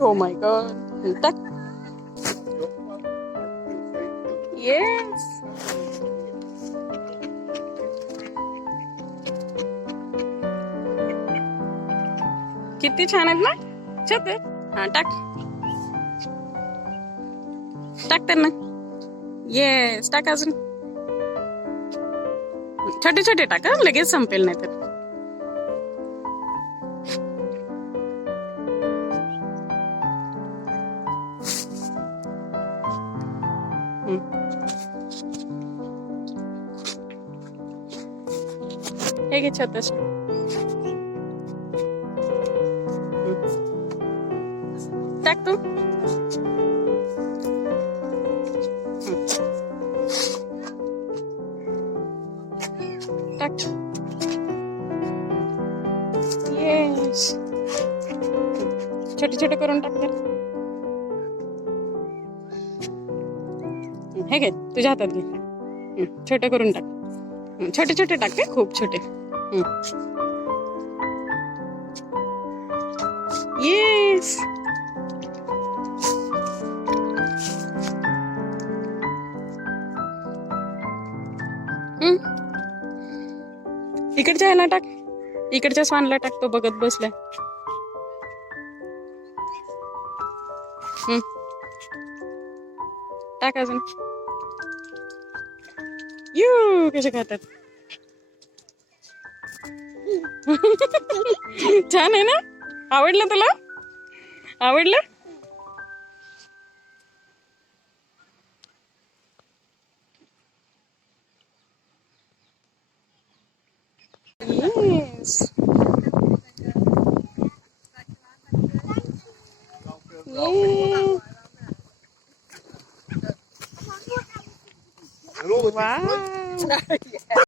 Oh my god. Tak. Yes. किती छान आहेत ना छत. हा टाक टाक त्यांना. येस टाक अजून. छोटे छोटे टाक हं, लगेच संपेल नाही तर. हे घे छत. टाक तू. टाक. येस. छोटे छोटे करून टाक तर. हे घे तुझ्या हातात घे. छोटे करून टाक. छोटे छोटे टाक ते खूप छोटे. येस. इकडच्या ह्याला टाक. इकडच्या स्वानला टाक. तो बघत बसलाय. टाक अजून. यू कसे खातात. छान आहे ना. आवडलं तुला. आवडलं. येस. Wow.